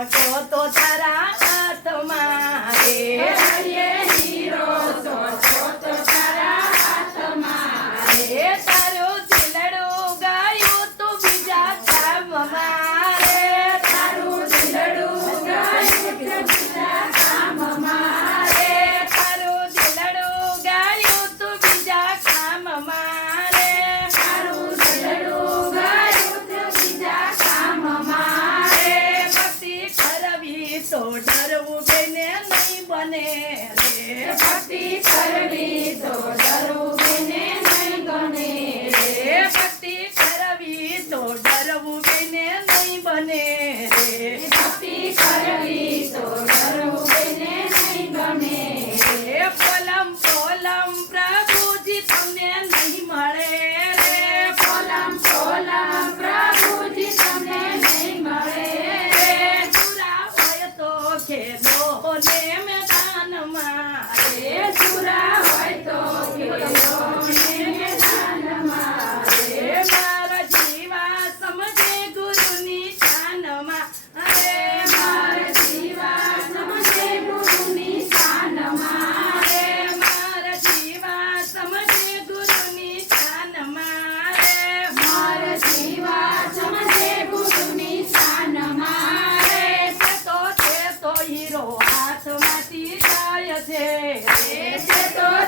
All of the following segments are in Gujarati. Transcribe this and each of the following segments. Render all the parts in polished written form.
મોટો તો તારા હાથમાં રે હરિયે હીરો સોચો તો તારા હાથમાં રે તારું દિલડું ગાયું તું બીજા કામમાં રે તારું દિલડું ગાયું તું બીજા કામમાં રે તારું દિલડું ગાયું તું બીજા કામમાં રે તારું દિલડું ગાયું તું બીજા કામમાં રે ભક્તિ કરવી તો ડરવું બેને નહીં બને રે ભક્તિ કરવી તો ડરવું બેને નહીં ગણે રે ભક્તિ કરવી તો ડરવું બેને નહીં બને રે ભક્તિ કરવી તો ડરવું બેને નહીં ગણે રે પોલમ પોલમ પ્રભુજી તમને નહીં મળે રે પોલમ પોલમ પ્રભુજી તમને નહીં મળે રે સુરા હોય તો ખેલો ને મેદાનમાં રે સુરા હોય તો ખેલો ને મેદાનમાં રે મારા જીવા સમજે ગુરુની શાનમાં રે મારા જીવા સમજે ગુરુની શાનમાં રે મારા જીવા સમજે ગુરુની શાનમાં રે મારા જીવા સમજે ગુરુની શાનમાં રે છે તો હીરો હાથમાંથી જાય છે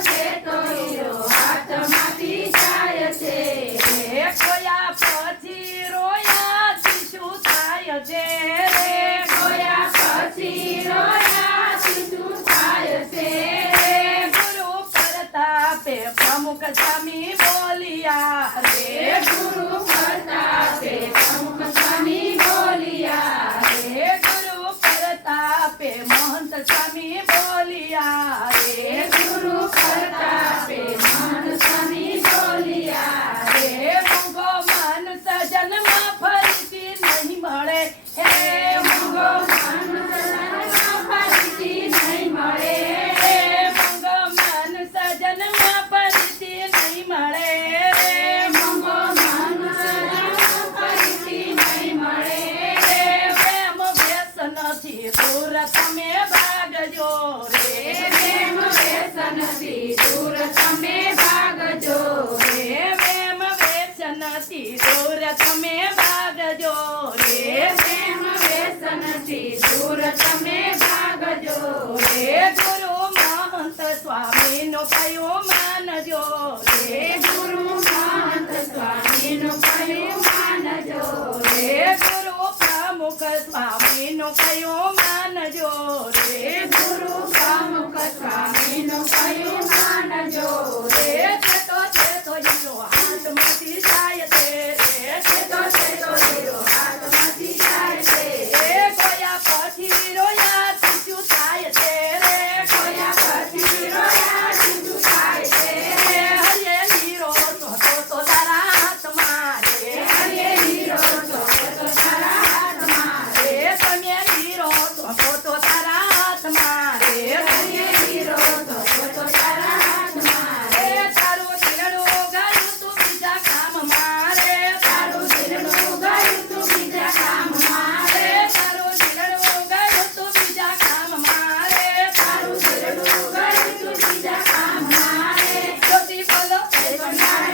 છે તો હીરો હાથમાંથી જાય છે રે ખોયા પછી રોયાથી શું થાય છે રે ખોયા પછી રોયાથી શું થાય છે ગુરુ પ્રતાપે પ્રમુખ સ્વામી બોલિયા રે ગુરુ પ્રતાપે પ્રમુખ સ્વામી બોલિયા રે ગુરુ પ્રતાપે મહંત સ્વામી બોલિયા રે ગુરુ પ્રતાપે મહાન સ્વામી બોલિયા રે મૂંગો માનુષ જન્મ ફરીથી નહીં મળે હે મૂંગો માનુષ જન્મ ફરીથી નહીં મળે હે મૂંગો માનુષ જન્મ ફરીથી નહીં મળે રે મૂંગો માનુષ જન્મ ફરીથી નહીં મળે રે પ્રેમ વ્યસનથી દૂર તમે ભાગજો રે પ્રેમ વ્યસનથી દૂર તમે ભાગજો રે પ્રેમ વ્યસનથી દૂર તમે ભાગજો રે પ્રેમ વ્યસનથી દૂર તમે ભાગજો રે ગુરુ મહંત સ્વામીનું કયું માનજો રે ગુરુ મહંત સ્વામીનું કહ્યું માનજો રે ગુરુ પ્રમુખ સ્વામીનું કયું માનજો રે ગુરુ પ્રમુખ સ્વામીનું કહ્યું માનજો રે છે તો હીરો હાથમાંથી જાય છે રે હીરો હાથમાંથી જાય છે એ ગોયા પછી રોયાથી શું થાય છે રે ખોયા પછી રોયાથી શું થાય છે રે હરિયે હીરો તો તારા હાથમાં રે હરિયે હીરો તો તારા હાથમાં રે તમે હીરો તો તારા હાથમાં રે હરિયે હીરો તો તારા હાથમાં રે તારું દિલડું ગાયું તું બીજા કામમાં રે તારું દિલડું ગાયું તું બીજા કામમાં રે તારું દિલડું ગાયું તું બીજા કામમાં રે તારું દિલડું ગાયું તું બીજા કામમાં જ્યોતિ બોલો જય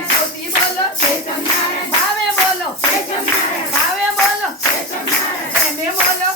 જ્યોતિ બોલો જય સ્વામિનારાયણ ભાવે બોલો જય સ્વામિનારાયણ ભાવે બોલો જય સ્વામિનારાયણ પ્રેમે બોલો